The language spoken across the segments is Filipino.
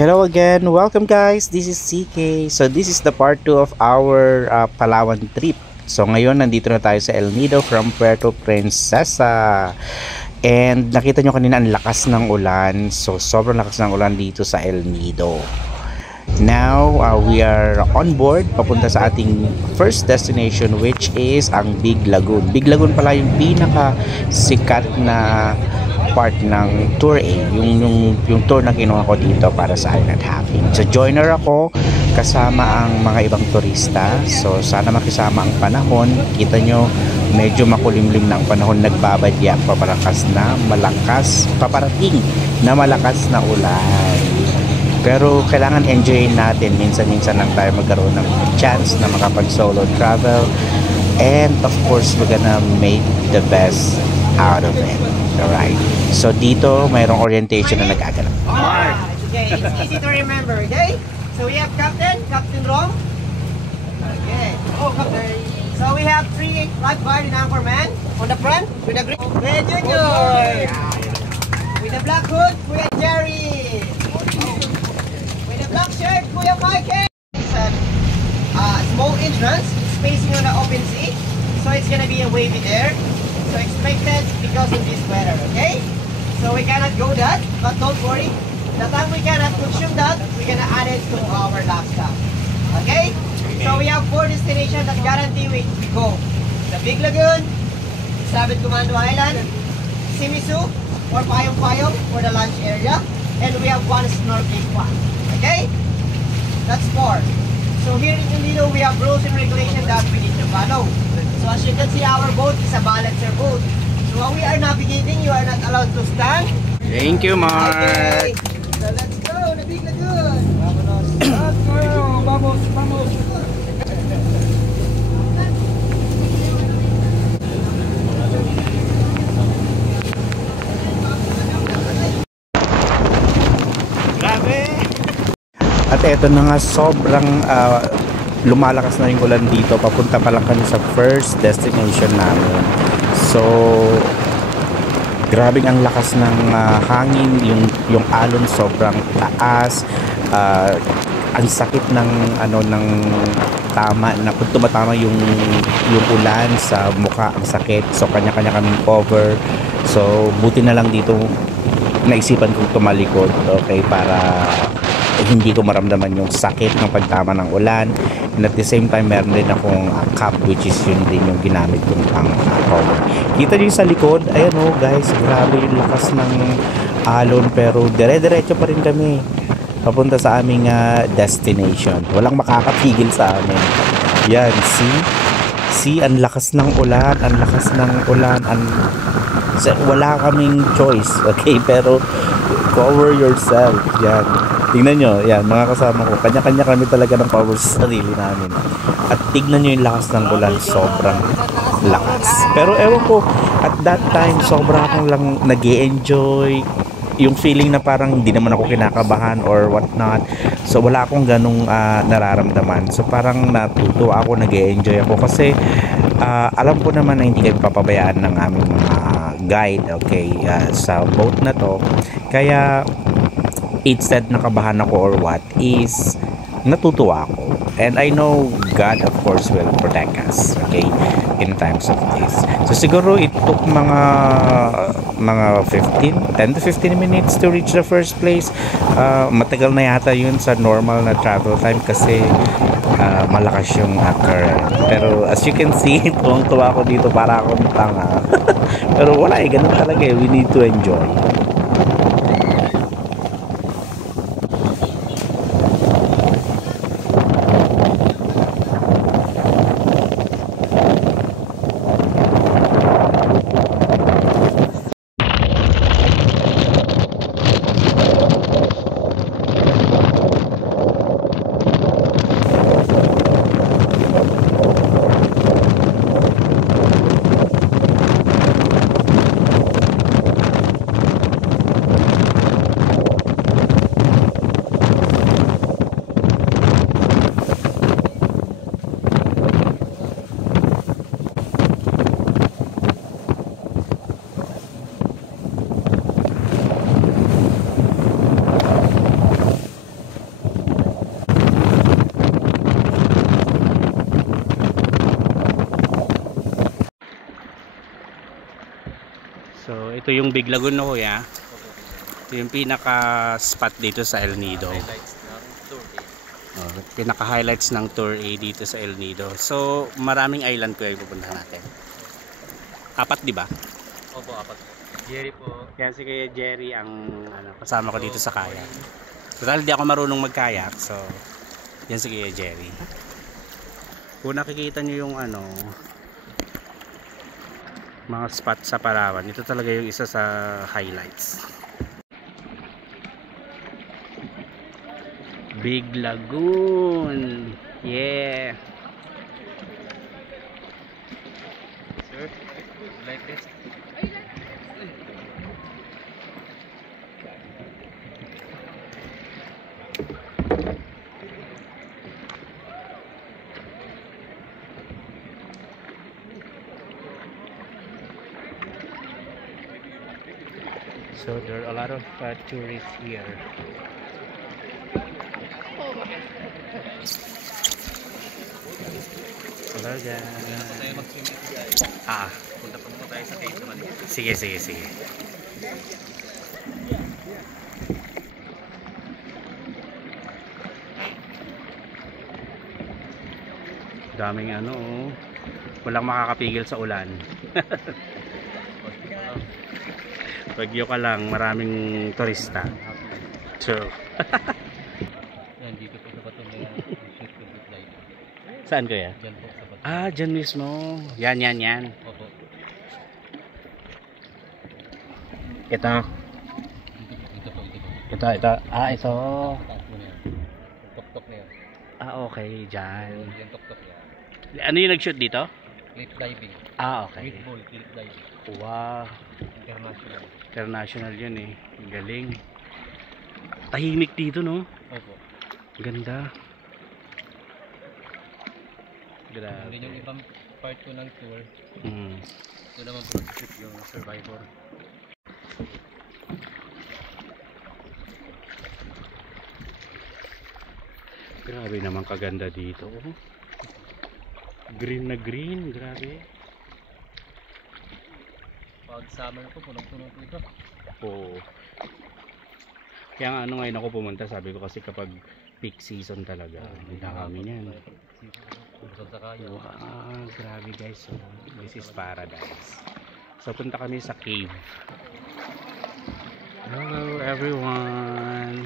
Hello again, welcome guys, this is CK. So this is the part 2 of our Palawan trip. So ngayon nandito na tayo sa El Nido from Puerto Princesa. And nakita nyo kanina ang lakas ng ulan. So sobrang lakas ng ulan dito sa El Nido. Now we are on board papunta sa ating first destination, which is ang Big Lagoon. Big Lagoon pala yung pinaka sikat na part ng tour A, yung tour na kinuha ko dito para sa Island Hopping. So joiner ako kasama ang mga ibang turista. So sana makisama ang panahon. Kita nyo medyo makulimlim na ang panahon, nagbabadya paparating na malakas na ulan. Pero kailangan enjoyin natin. Minsan-minsan lang tayo magkaroon ng chance na makapag solo travel, and of course we're gonna make the best out of it. Alright, so dito mayroong orientation na nagaganap. Okay, it's easy to remember, okay? So we have Captain Rom. Okay, Captain. So we have 3 lifeguard and anchorman on the front with the green. Kuya Junior. With the black hood, Kuya Jerry. With the black shirt, Kuya Mikey. It's a small entrance, spacing on the open sea. So it's gonna be a wavy there. So expected because of this weather, okay? So we cannot go that, but don't worry. The time we cannot consume that, we're gonna add it to our last stop. Okay? So we have 4 destinations that guarantee we go. The Big Lagoon, Sabit Commando Island, Simisu, or Payong Payong for the lunch area, and we have 1 snorkeling spot. Okay? That's 4. So here in Lido, we have rules and regulations that we need to follow. So as you can see, our boat is a balancer boat. So while we are navigating, you are not allowed to stand. Thank you, Mark. Okay. So let's go, the Big Lagoon. Vámonos. Let's go. Vamos, vamos. Grabe! At eto na nga, sobrang lumalakas na yung ulan dito. Papunta pa lang kami sa first destination namin. So grabing ang lakas ng hangin, yung alon sobrang taas. Ang sakit ng tama na kung tumatama yung ulan sa mukha, ang sakit. So kanya-kanya kaming cover. So buti na lang dito naisipan kong tumalikod, okay, para hindi ko maramdaman yung sakit ng pagtama ng ulan. And at the same time, meron din akong cap, which is yun din yung ginamit kong pang cover. Kita nyo sa likod, ayan o guys, grabe yung lakas ng alon, pero dire-diretso pa rin kami papunta sa aming destination. Walang makakapigil sa amin. Yan, see, ang lakas ng ulan, wala kaming choice, okay, pero cover yourself. Yan, tingnan nyo, yan, mga kasama ko, kanya-kanya kami talaga ng power sa sarili namin. At tignan nyo yung lakas ng ulan, sobrang lakas. Pero ewan ko, at that time, sobra akong lang nag-e-enjoy. Yung feeling na parang hindi naman ako kinakabahan or what not. So wala akong ganong nararamdaman. So parang natutuwa ako, nag-e-enjoy ako. Kasi alam ko naman na hindi kayo papabayaan ng aming mga guide, okay, sa boat na to. Kaya instead nakabahan ako or what, is natutuwa ako. And I know God of course will protect us, okay, in times of this. So siguro it took mga 10 to 15 minutes to reach the first place. Matagal na yata yun sa normal na travel time kasi malakas yung current. Pero as you can see, tuwang-tuwa ako dito, para akong tanga. Pero wala ganun talaga we need to enjoy. So ito yung Big Lagoon no kuya. Ito yung pinaka spot dito sa El Nido. Pinaka highlights ng Tour A dito sa El Nido. So maraming island kuya yung pupuntahan natin. 4 di ba? Opo, 4. Jerry po. Yan si Kuya Jerry ang kasama ko dito sa kayak. Total di ako marunong magkayak, so yan si Kuya Jerry. Kung nakikita nyo yung mga spot sa Palawan, ito talaga yung isa sa highlights. Big Lagoon. Yeah. Sir, you like this? So there are a lot of tourists here. Hello guys. Tayo mag-swimming guys. Punta pa muna tayo sa cave naman. Sige, sige, sige. Daming walang makakapigil sa ulan. Bagyo ka lang, maraming turista. So, Yan, dito po sa bato na shoot ko with light. saan kaya? Diyan po sa bato. Dyan mismo. Yan, yan, yan. Opo. Ito. Dito po. Ito. Ito. Taas mo na yan. Tok-tok na yan. Okay, dyan. Yan tok-tok yan. Ano yung nag-shoot dito? Cliff diving. Okay. With ball, cliff diving. Wow. International. International yun eh. Galing. Tahimik dito, no? Opo. Ganda. Yun Grabe. yung ibang part ko ng tour. Mm. Ito naman po shoot yung Survivor. Grabe naman kaganda dito. Green na green. Grabe. Pag summer po, punong-puno po ito. Oo. Kaya nga ngayon ako pumunta, sabi ko kasi kapag peak season talaga, ang dami niyan. Busog sa kaya. Wow, grabe guys. So, this is paradise. So punta kami sa cave. Hello everyone.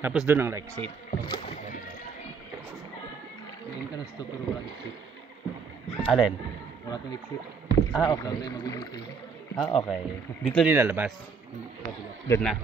Tapos doon ang like seat. Ngayon ka na sa tuturo wala exit. Alin? Wala kang exit. Okay. Lang na mag-exit. Okay. Dito nilalabas. Doon na.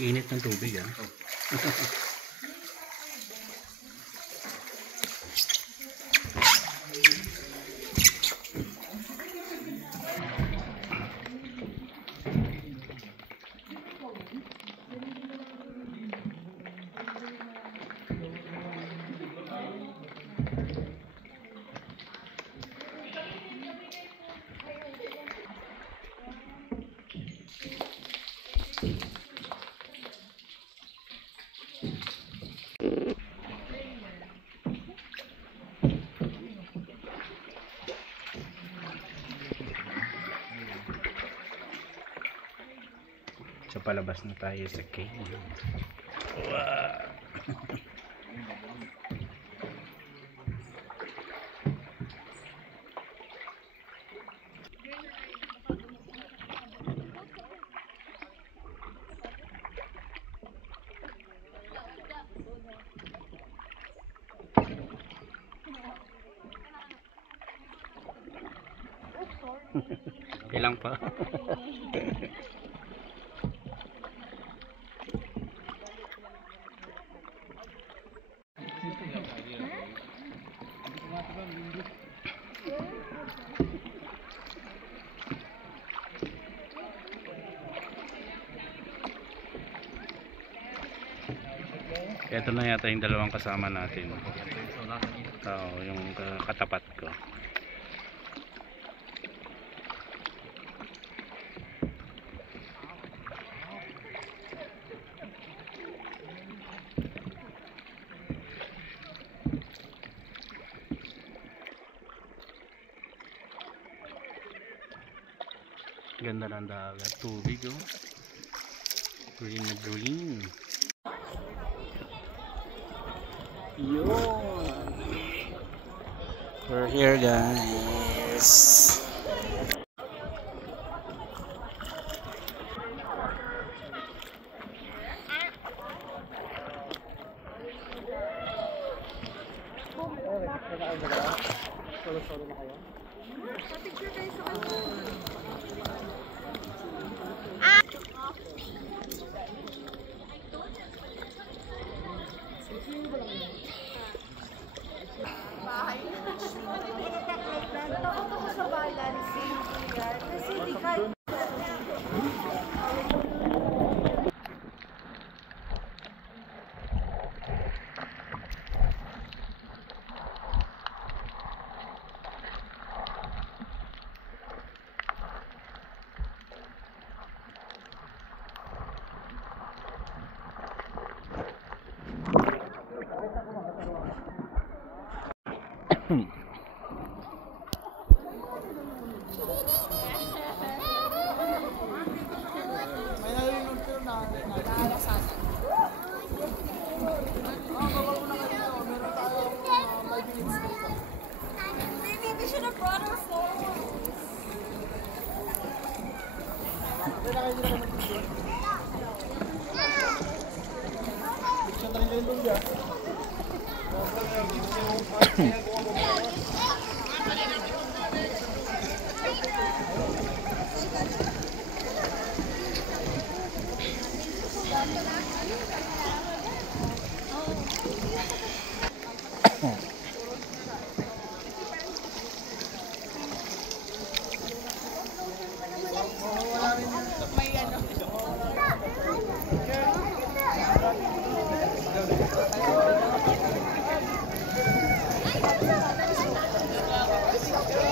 Init ng tubig So palabas na tayo sa cave. Wow. Ilang pa? Ito na yata yung dalawang kasama natin. Oo, yung katapat ko. Ganda ng dagat, tubig oh. Green na green. Yun. We're here guys. Maybe we should have brought our phones.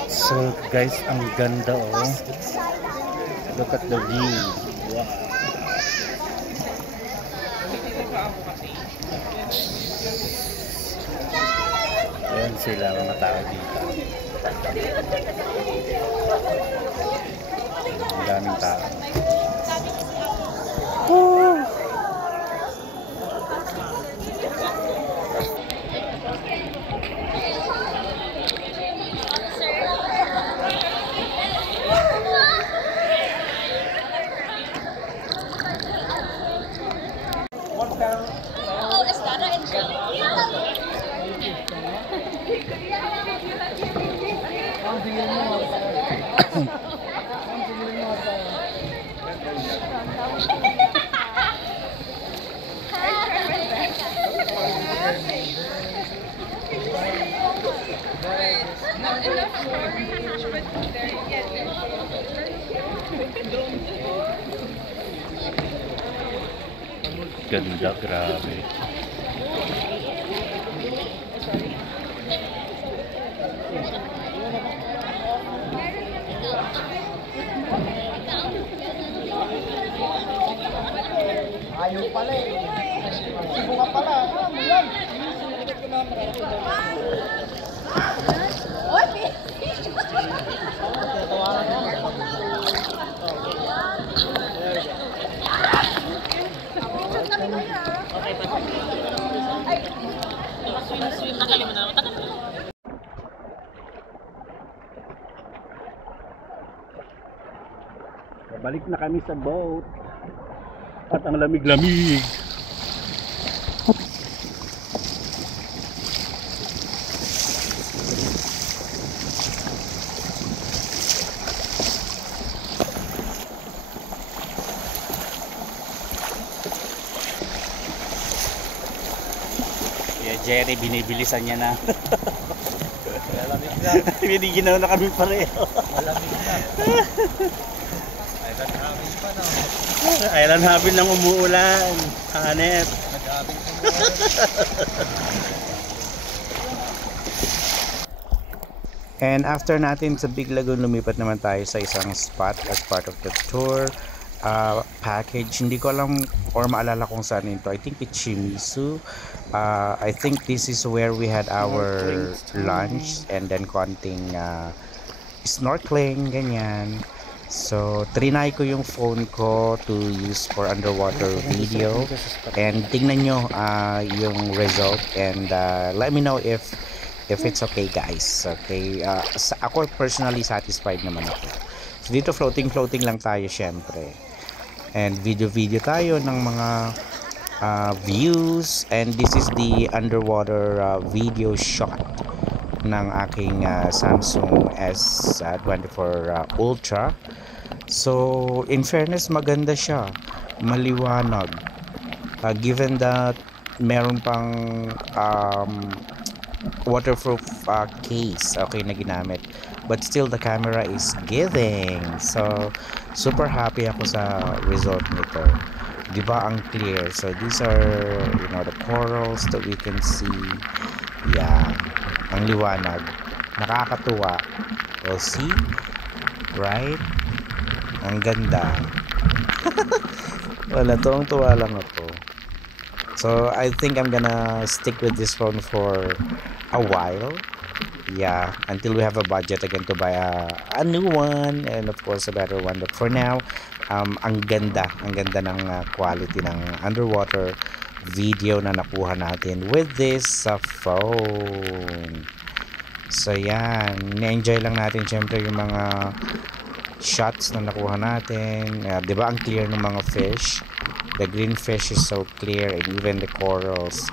So guys, ang ganda oh. Look at the view. Wow. Ayan sila mga tao dito. Ang daming tao. Oh, is that an Ganda, grabe. Ayaw pala eh. Sibuka pala. Mulan. Oy! Balik na kami sa boat. At ang lamig-lamig. Yeah, Jerry, binibilisan niya na. Malamig na. Biniginaw na kami pareho. Malamig na. Ay, nag-amin pa na. Kailan hapin lang umuulan. Hanep. Nag-amin pa na. And after natin sa Big Lagoon, lumipat naman tayo sa isang spot as part of the tour package. Hindi ko alam or maalala kung saan ito. I think it's Shimizu. I think this is where we had our lunch and then konting snorkeling, ganyan. So, trinay ko yung phone ko to use for underwater video. And tingnan nyo yung result and let me know if it's okay, guys. Okay, ako personally satisfied naman ako. So dito floating lang tayo syempre. And video tayo ng mga views, and this is the underwater video shot ng aking Samsung S24 Ultra. So in fairness, maganda siya, maliwanag, given that meron pang waterproof case na ginamit, but still the camera is giving. So super happy ako sa result nito, di ba? Ang clear. So these are, the corals that we can see. Yeah, ang liwanag, nakakatuwa. We'll see, right? Ang ganda. Wala, tuwang-tuwa lang ako. So I think I'm gonna stick with this phone for a while. Yeah, until we have a budget again to buy a new one, and of course a better one. But for now, ang ganda ng quality ng underwater video na nakuha natin with this phone. So yan, na-enjoy lang natin syempre yung mga shots na nakuha natin. Di ba ang clear ng mga fish? The green fish is so clear, and even the corals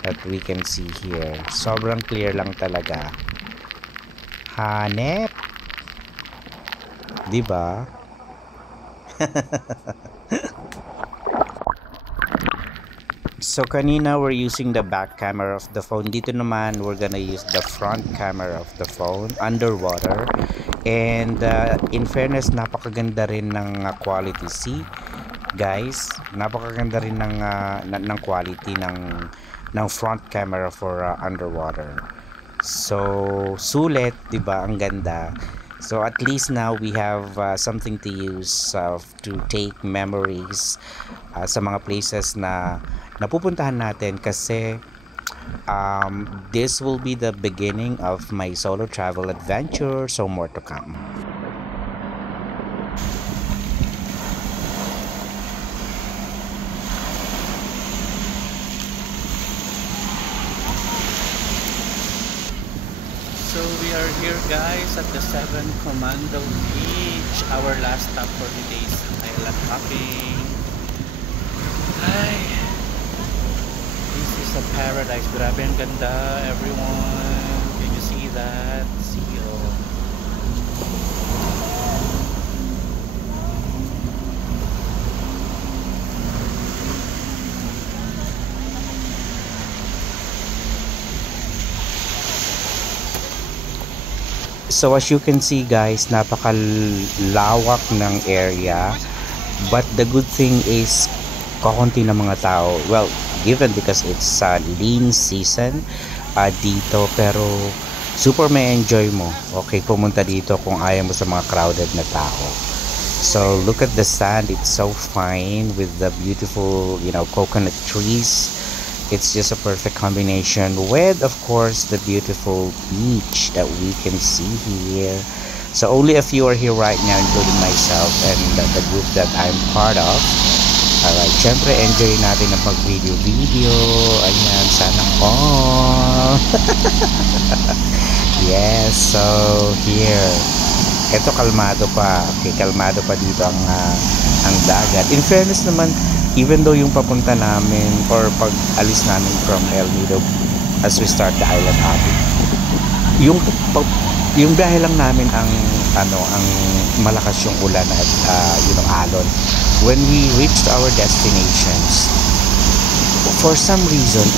that we can see here. Sobrang clear lang talaga. Hanep. Di ba? So kanina we're using the back camera of the phone. Dito naman we're gonna use the front camera of the phone underwater. And in fairness, napakaganda rin ng quality. See guys, napakaganda rin ng quality ng front camera for underwater. So sulit, 'di ba? Ang ganda. So at least now we have something to use to take memories sa mga places na napupuntahan natin, kasi this will be the beginning of my solo travel adventure, so more to come. So we are here, guys, at the 7 Commando Beach, our last stop for today's island hopping. Hi. This is a paradise. Grabe ang ganda, everyone. Can you see that? See you. So as you can see, guys, napakalawak ng area, but the good thing is kakunti ng mga tao. Well, given because it's lean season dito, pero super may enjoy mo. Okay, pumunta dito kung ayaw mo sa mga crowded na tao. So look at the sand, it's so fine with the beautiful, coconut trees. It's just a perfect combination with, of course, the beautiful beach that we can see here. So only a few are here right now, including myself and the group that I'm part of. Alright, syempre enjoy natin ang mag-video. Ayan, sana all. Yes, so here. Ito kalmado pa. Okay, kalmado pa dito ang dagat. In fairness naman, even though yung papunta namin or pag alis namin from El Nido as we start the island hopping, yung biyahe lang namin ang malakas yung ulan at yung alon. When we reached our destinations, for some reason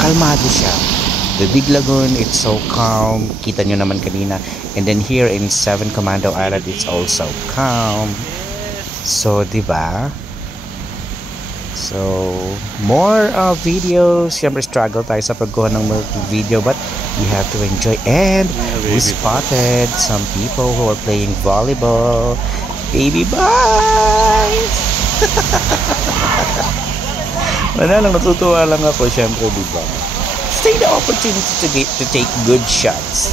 kalmado siya. The Big Lagoon, it's so calm. Kita nyo naman kanina. And then here in Seven Commando Island, it's also calm. So, diba? So, more videos. Siyempre, struggle tayo sa pagkuha ng video, but we have to enjoy. And we spotted some people who are playing volleyball. Baby boys! Wala lang, natutuwa lang ako. Siyempre, diba? Take the opportunity to take good shots.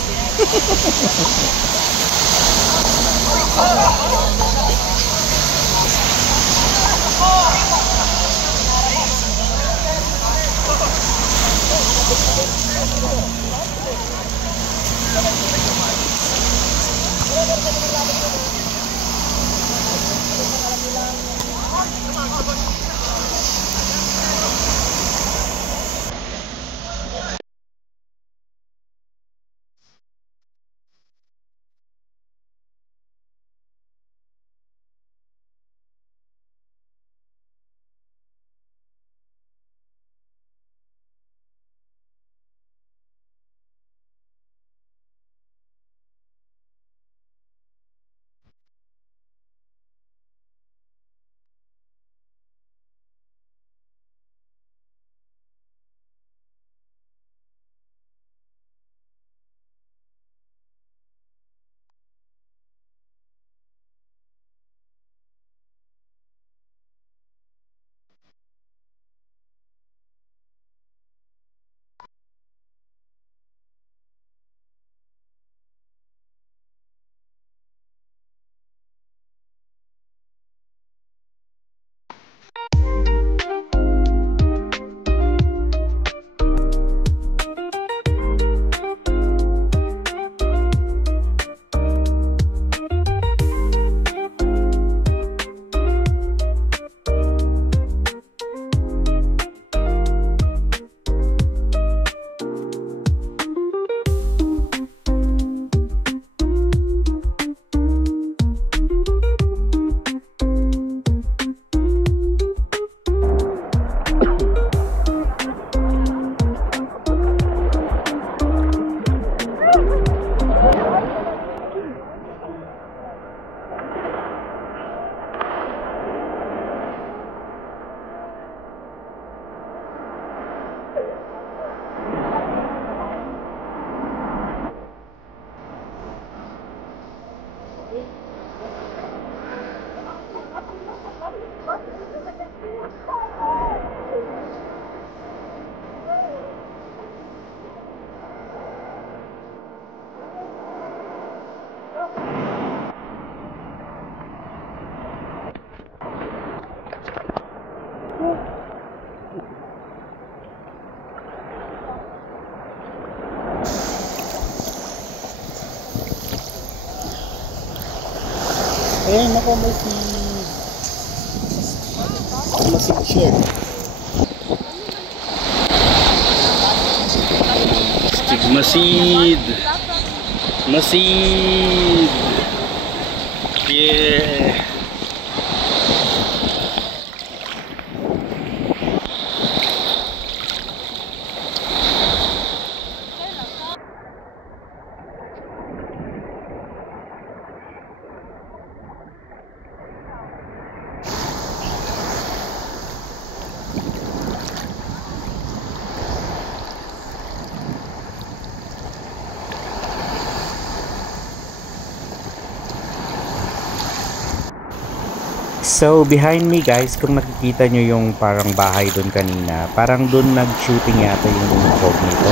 Eh, nako may share. Stigmasid. Masid. Yeah. So, behind me guys, kung nakikita nyo yung parang bahay doon kanina, parang doon nag-shooting yata yung vlog nito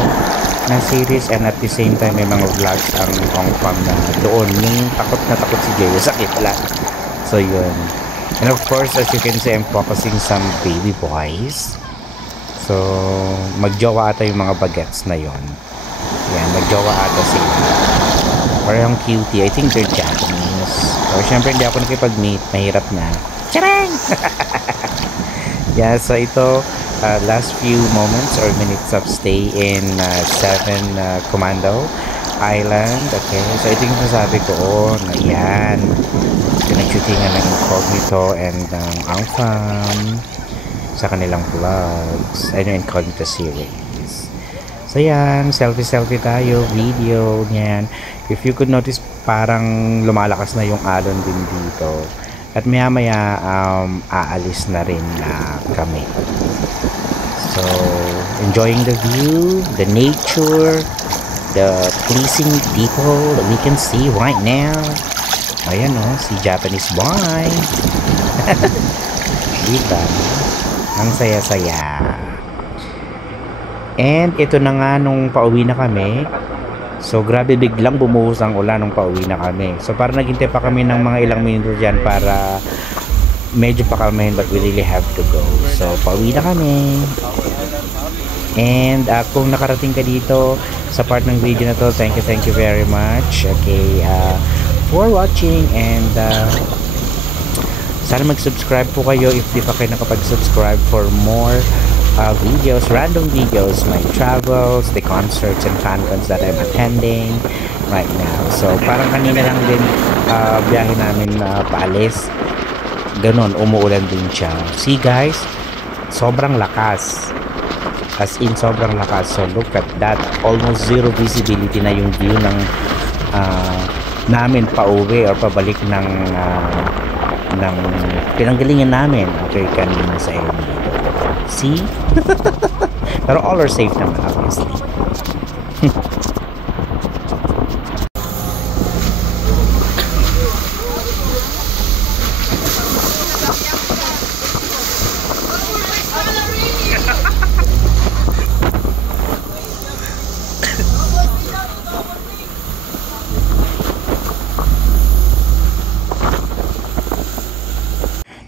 na series, and at the same time may mga vlogs ang Hong Kong na doon. Yung takot na takot si Jay, sakit lang. So, yun. And of course, as you can see, I'm focusing some baby boys. So, magjowa ata yung mga bagets na yon. Yan, magjowa ata sila. Parang cutie. I think they're Japanese. So, syempre hindi ako nakipag-meet. Mahirap na. Charang! Yeah, so ito, last few moments or minutes of stay in 7 Commando Island. Okay, so ito yung nasabi ko. Oh, na yan. Pinag-shootingan ng Incognito and ng Angfam sa kanilang vlogs. Ano, Incognito series. So yan, selfie tayo, video, yan. If you could notice, parang lumalakas na yung alon din dito. At maya aalis na rin kami. So, enjoying the view, the nature, the pleasing people that we can see right now. Ayan o, si Japanese boy. Diba? Ang saya-saya. And ito na nga nung pauwi na kami. So grabe, biglang bumuhos ang ulan nung pauwi na kami. So parang naghintay pa kami ng mga ilang minuto dyan para medyo pakalmahin, but we really have to go. So pauwi na kami. And kung nakarating ka dito sa part ng video na to, thank you very much. Okay, for watching, and sana mag-subscribe po kayo if di pa kayo nakapag-subscribe for more videos, random videos, my travels, the concerts and fan cons that I'm attending right now. So parang kanina lang din biyahe namin paalis, ganon, umuulan din siya. See guys, sobrang lakas, as in sobrang lakas. So look at that, almost zero visibility na yung view ng namin pauwi or pabalik ng pinanggalingan namin, okay, kanina sa El Nido. See? Pero all are safe naman, obviously.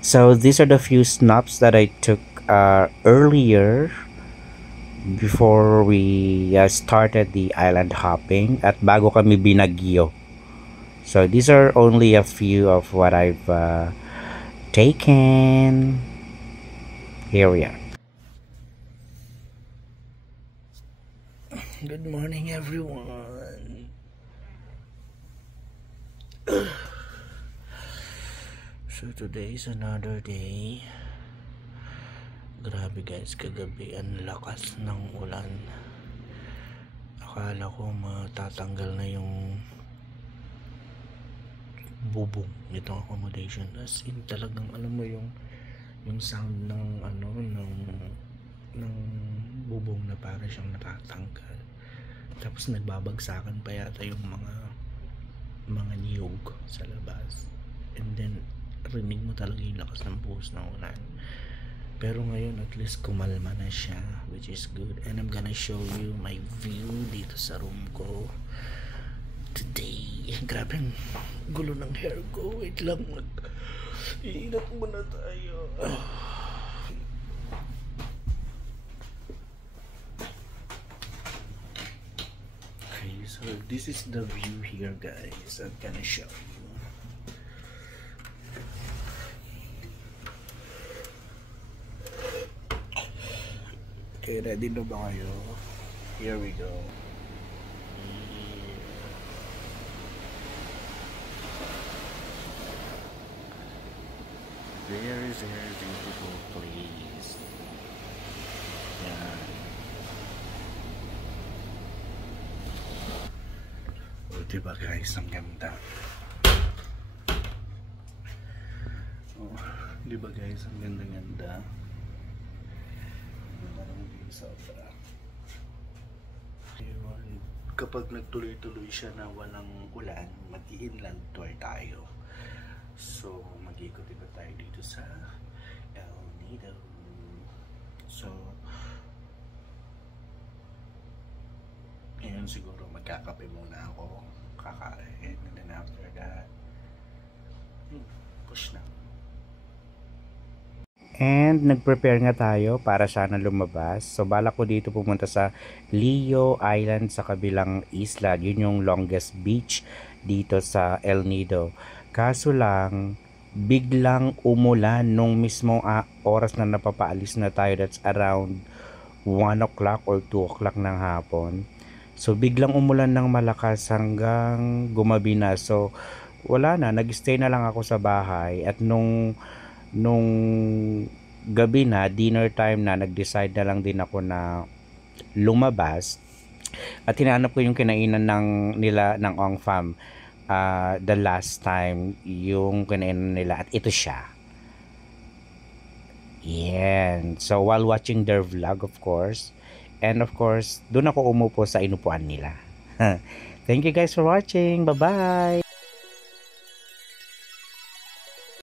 So these are the few snaps that I took earlier before we started the island hopping at bago kami binagyo. So these are only a few of what I've taken. Here we are. Good morning everyone. So today is another day. Grabe guys, kagabi ang lakas ng ulan. Akala ko matatanggal na yung bubong nitong accommodation. As in talagang alam mo yung sound ng ng bubong na para siyang natatanggal. Tapos nagbabagsakan pa yata yung mga niyog sa labas. And then rinig mo talaga yung lakas ng buhos ng ulan. Pero ngayon at least kumalma na siya, which is good. And I'm gonna show you my view dito sa room ko today. Grabe ang gulo ng hair ko. Wait lang, iinat muna tayo. Okay, so this is the view here guys. I'm gonna show you. Okay, ready na ba kayo? Here we go. Very beautiful place. Yan. O, diba guys, ang ganda. Oh, diba guys, ang ganda-ganda. Sobra. Kapag nagtuloy-tuloy siya na walang ulan, mag-i-inland tour tayo. So, mag-ikot-ikot tayo dito sa El Nido. So, ngayon siguro magkakape muna ako, kakain, and then after that, push na. And nag-prepare nga tayo para sana lumabas. So balak ko dito pumunta sa Leo Island sa kabilang isla. Yun yung longest beach dito sa El Nido. Kaso lang, biglang umulan nung mismong oras na napapaalis na tayo. That's around 1 o'clock or 2 o'clock ng hapon. So biglang umulan ng malakas hanggang gumabi na. So wala na, nag-stay na lang ako sa bahay. At nung gabi na, dinner time na, nag-decide na lang din ako na lumabas at hinanap ko yung kinainan ng Ong Fam the last time, yung kinainan nila, at ito siya. Yan. So while watching their vlog, of course, and of course doon ako umupo sa inupuan nila. Thank you guys for watching. Bye bye.